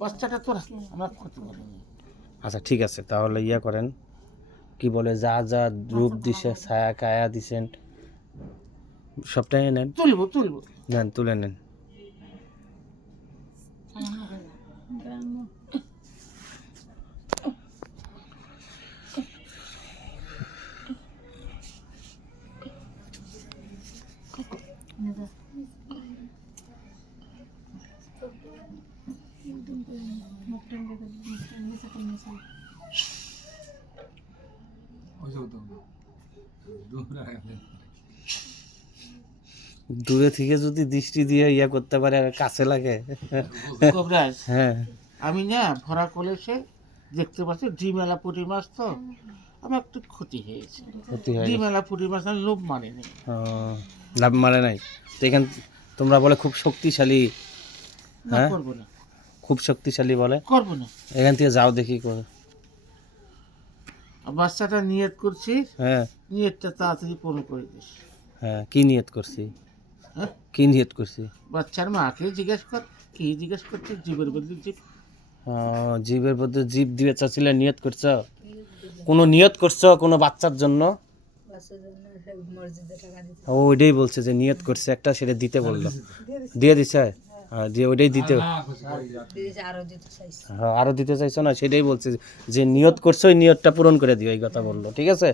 বাচ্চাটা তোর আমরা ক্ষতি করিনি। আচ্ছা ঠিক আছে, তাহলে ইয়া করেন, কি বলে, যা যা রূপ দিছে, ছায়া কায়া দিছেন, সবটাই নেন, তুলবো নেন, তুলে নেন। দূরে থেকে যদি দৃষ্টি দিয়ে ইয়া করতে পারে, আর কাছে লাগে। কবরাজ, হ্যাঁ, আমি না ভরা কলেছে দেখতে পাচ্ছি ডিমেলা পুঁটি মাছ, তো আমার একটু ক্ষতি হয়েছে। ক্ষতি হয়, ডিমেলা পুঁটি মাছ আর লোভ মানেনি। লাভ মারে নাই তো এখান, তোমরা বলে খুব শক্তিশালী, না হ্যাঁ করবো না, খুব শক্তিশালী বলে, করবো না। এখান থেকে যাও দেখি করে। আর বাচ্চাটা নিয়ত করছি, হ্যাঁ নিয়তটা তাড়াতাড়ি পূরণ করে দিস। হ্যাঁ, কি নিয়ত করছি, হ্যাঁ, কি নিয়ত করছি? বাচ্চার মাকে জিজ্ঞেস কর, কি জিজ্ঞেস করছিস? জীবের বদলে জীব। জীবের মধ্যে জীব দিবে চাচ্ছিলে, নিয়ত করছ? কোনো নিয়ত করছ কোনো বাচ্চার জন্য? ও ওইটাই বলছে যে নিয়ত করছে একটা, সেটা দিতে বললো, দিয়ে দিছে। হ্যাঁ, দিয়ে ওইটাই দিতে, হ্যাঁ আরো দিতে চাইছো না, সেটাই বলছে যে নিয়ত করছো, ওই নিয়তটা পূরণ করে দিও, এই কথা বললো। ঠিক আছে,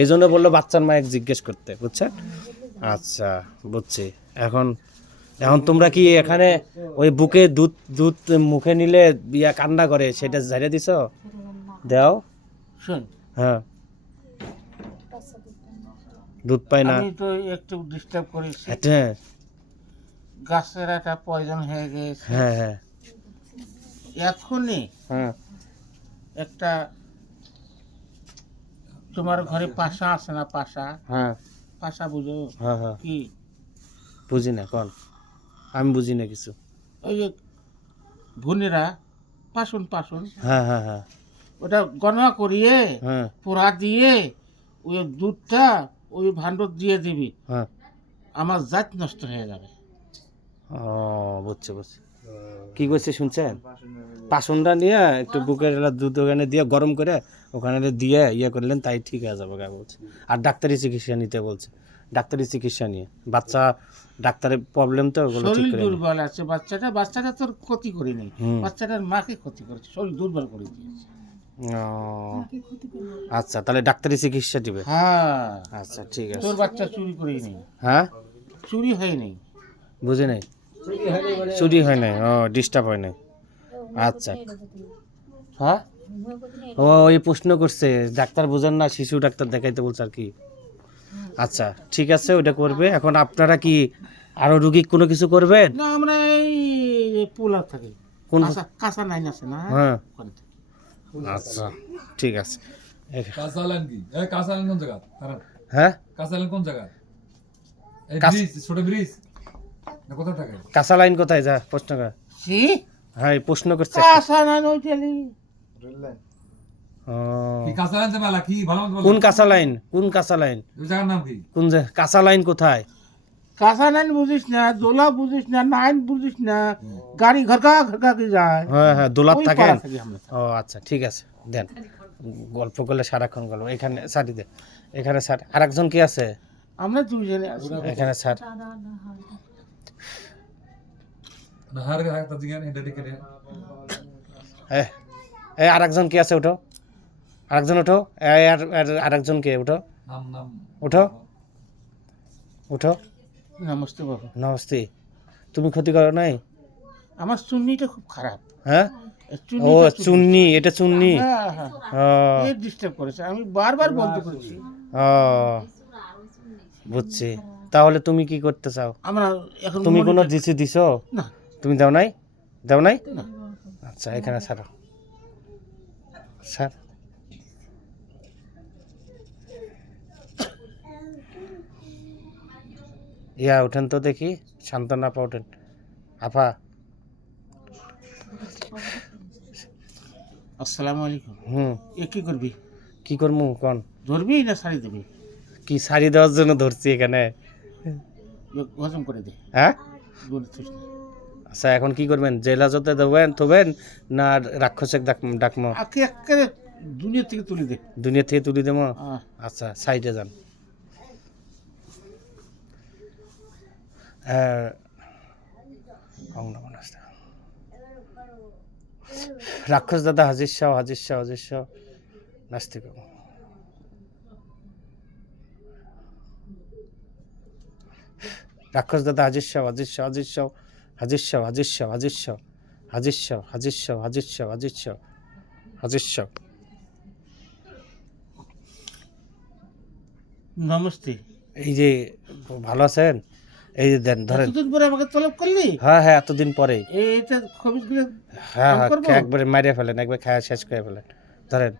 এই জন্য বললো বাচ্চার মায়ের জিজ্ঞেস করতে, বুঝছে? আচ্ছা বুঝছি। এখন এখন তোমরা কি এখানে ওই বুকে দুধ দুধ মুখে নিলে ইয়া কান্না করে, সেটা ঝাড়ে দিছো? দাও। শোন, হ্যাঁ, দুধ পায় না। আমি তো একটু ডিস্টার্ব করেছি, হ্যাঁ গাছের একটা পয়জন হয়ে গেছে। হ্যাঁ হ্যাঁ এখনই হ্যাঁ একটা, তোমার ঘরে পাশা আছে না? পাশা, হ্যাঁ পাশা বুঝো? হ্যাঁ হ্যাঁ, কি বুঝি না, কোন? আমি বুঝি না কিছু। ওই যে ভুনেরা পাশুন পাশুন, হ্যাঁ হ্যাঁ হ্যাঁ ওটা গণনা করিয়ে হ্যাঁ পোড়া দিয়ে ওই দুধটা ওই ভাণ্ডর দিয়ে দিবি, হ্যাঁ, আমার জাত নষ্ট হয়ে যাবে। ও বুঝছি বুঝছি। কি করছে শুনছেন? পাসনটা নিয়ে একটু বুকের দুধ ওখানে দিয়ে গরম করে ওখানে দিয়ে ইয়ে করলেন, তাই ঠিক হয়ে যাবে গা বলছে। আর ডাক্তারি চিকিৎসা নিতে বলছে, ডাক্তারি চিকিৎসা নিয়ে, বাচ্চা ডাক্তারের প্রবলেম তো, ওগুলো ঠিক শরীর করে নিয়ে। দুর্বল আছে বাচ্চাটা তোর ক্ষতি করিনি, হুম। বাচ্চাটার মাকে ক্ষতি করেছে, শরীর দুর্বল করে দিয়েছে। ও, আচ্ছা তাহলে ডাক্তারি চিকিৎসা দিবে। হ্যাঁ, আচ্ছা ঠিক আছে। তোর বাচ্চা চুরি করেই নেই, হ্যাঁ, চুরি হয়নি। বুঝে নাই, চুরি হয় নাই, ও ডিস্টার্ব হয় নাই। আচ্ছা, হ্যাঁ, ও ওই প্রশ্ন করছে, ডাক্তার বোঝেন না, শিশু ডাক্তার দেখাইতে বলছে আর কি। আচ্ছা ঠিক আছে, ওটা করবে। এখন আপনারা কি আরো রুগী কোনো কিছু করবেন? না, আমরা এই পোলা থাকি, কোন? কাঁচা নাইন আছে না? হ্যাঁ, ওখানে থাকি। আচ্ছা ঠিক আছে। কাঁচালেন কি? এই কাঁচালেন কোন জায়গা? হ্যাঁ, কাঁচালেন কোন জায়গা? এই কাঁচ- ব্রিজ, ছোট ব্রিজ না, কোথা থাকে? কাঁচা লাইন কোথায়? যা প্রশ্ন কর। সি হ্যাঁ, এই প্রশ্ন করছে। কাঁচা নাইন ওই টেলি। ও, কি কাঁচালেন তো মেলা কি ভালো মতো বলো। কোন কাঁচা লাইন? কোন কাঁচা লাইন? ওই জায়গার নাম কি? কোন কাঁচা লাইন কোথায়? কাঁচা নাইন বুঝিস না, দোলা বুঝিস না, নাইন বুঝিস না, গাড়ি ঘরকা কি যায়। হ্যাঁ হ্যাঁ, দোলাপ ওই থাকেন। পাড়া থাকি আমরা। ও আচ্ছা ঠিক আছে, দেন। গল্প করলে সারাক্ষণ গল্প। এখানে সারি দে, এখানে স্যার। আরেকজন কি আছে? আমরা দুইজনে আছি। এখানে স্যার। না হার হার তা দিগান এটা দিকে দে। এই আরেকজন কি আছে? ওঠো, আরেকজন ওঠো। এই আরেকজন কে? ওঠো নাম নাম ওঠো ওঠো। নমস্তে বাবু, নমস্তে। তুমি ক্ষতি করো নাই? আমার চুন্নিটা খুব খারাপ। হ্যাঁ, ও চুন্নিটা চুন্নি, এটা চুন্নি। হ্যাঁ হ্যাঁ, ও এ ডিস্টার্ব করেছে, আমি বারবার বন্ধ করেছি। ও, বুঝছি। তাহলে তুমি কি করতে চাও? আমরা এখন তুমি কোনো monitor- দিছি দিছো? না তুমি দাও নাই? দাও নাই? না, আচ্ছা এখানে ছাড়ো, স্যার। ইয়া ওঠেন তো দেখি, সান্ত্বনা আপা ওঠেন। আপা, আসসালামু আলাইকুম। এ কি করবি? কি করমু কোন? ধরবি না শাড়ি দিবি? কি শাড়ি দেওয়ার জন্য ধরছি এখানে? হজম করে দে, হ্যাঁ, বলছিস না। আচ্ছা এখন কি করবেন, জেল হাজতে দেবেন থবেন না রাক্ষসে ডাকমো? আকে একেবারে দুনিয়া থেকে তুলে দে। দুনিয়া থেকে তুলি দেবো? আহ, আচ্ছা সাইডে যান। রাক্ষস দাদা হাজির শাহ, হাজির শাহ, হাজির শাহ, নাস্তিক। রাক্ষস দাদা হাজির শাহ, হাজির শাহ, হাজির শাহ, হাজির শাহ, হাজির শাহ, হাজির শাহ, হাজির শাহ, হাজির শাহ, হাজির শাহ, হাজির শাহ, হাজির শাহ। নমস্তে। এই যে ভালো আছেন? এই যে দেন ধরেন। এতদিন পরে আমাকে তলব করলি? হ্যাঁ হ্যাঁ, এতদিন পরে। এইটা খবিস গুলো হ্যাঁ হ্যাঁ, করবো? একবারে মারিয়ে ফেলেন, একবার খাওয়া শেষ করে ফেলেন। ধরেন।